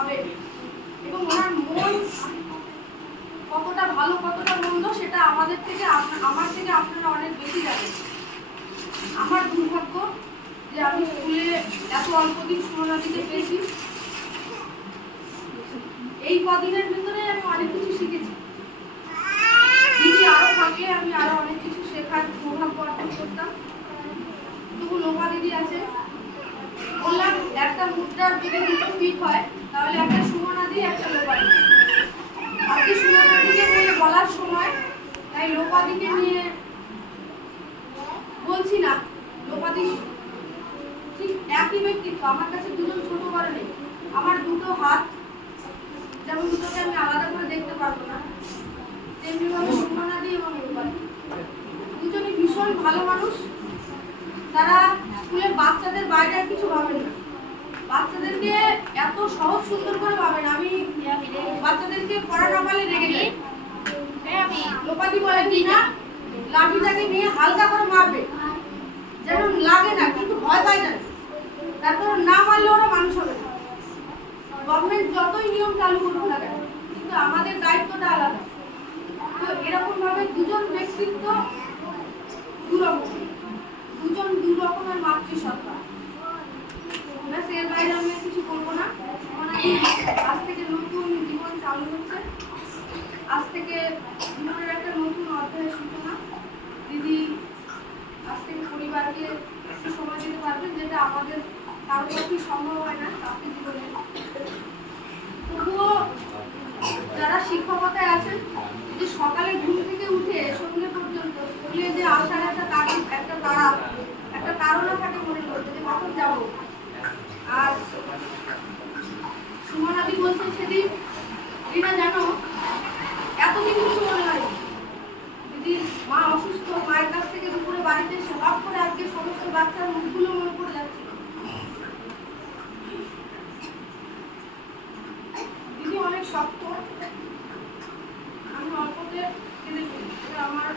ভাবে এবং ওনার মন কতটা ভালো কতটা মন্দ সেটা আমার থেকে আপনারা অনেক বেশি জানেন। আমার দুর্ভাগ্য যে আমি স্কুলে এত অল্প দিন সুমনাদিকে পেয়েছি। এই কদিনের ভিতরে আমি অনেক কিছু শিখেছি। দিদি আরো থাকলে আমি আরো অনেক কিছু শেখার সৌভাগ্য অর্জন করতাম। তবু লোপা দিদি আছে। বললাম একটা মুদ্রার যদি দুটো পিঠ হয় তাহলে একটা সুমনাদি একটা লোপা দিদি। আজকে সুমনাদিকে নিয়ে বলার সময় তাই লোপাদিকে নিয়ে বলছি না। লোপাদি ঠিক একই ব্যক্তিত্ব। আমার কাছে দুজন ছোট বড় নেই। আমার দুটো হাত যেমন দুটোকে আমি আলাদা করে দেখতে পারবো না, তেমনি ভাবে সুমনাদি এবং লোপাদি দুজনই ভীষণ ভালো মানুষ। তারা স্কুলের বাচ্চাদের বাইরে আর কিছু ভাবেন না। বাচ্চাদেরকে এত সহজ সুন্দর করে ভাবেন। আমি বাচ্চাদেরকে পড়া না পারলে রেগে যাই। লোপাদি বলে না লাঠিটাকে নিয়ে হালকা করে মারবে, যেন লাগে না, কিন্তু ভয় পায় না। তারপর না মারলে ওরা মানুষ হবে না। গভর্নমেন্ট যতই নিয়ম চালু করুক না কেন, কিন্তু আমাদের দায়িত্বটা আলাদা। তো এরকম ভাবে দুজন ব্যক্তিত্ব দুরকম, দু রকমের মাতৃসত্তা। এর বাইরে আমি কিছু বলবো না। আজ থেকে নতুন জীবন চালু হচ্ছে। আজ থেকে জীবনের একটা নতুন অধ্যায়ের সূচনা। দিদি আজ থেকে পরিবারকে একটু সময় দিতে পারবেন, যেটা আমাদের কারো পক্ষে সম্ভব হয় না চাকরি জীবনে। তবুও যারা শিক্ষকতায় আছেন, যে সকালে ঘুম থেকে উঠে সন্ধ্যে পর্যন্ত স্কুলে যে আসার একটা তাড়না থাকে মনে করতে যে কখন যাবো। আর সুমনাদি বলছে সেদিন রিনা জানো এতদিন কিছু মনে হয় দিদির মা অসুস্থ, মায়ের কাছ থেকে দুপুরে বাড়িতে এসে হঠাৎ করে আজকে সমস্ত বাচ্চার মুখগুলো মনে পড়ে যাচ্ছে। দিদি অনেক শক্ত। আমি অল্পতে আমার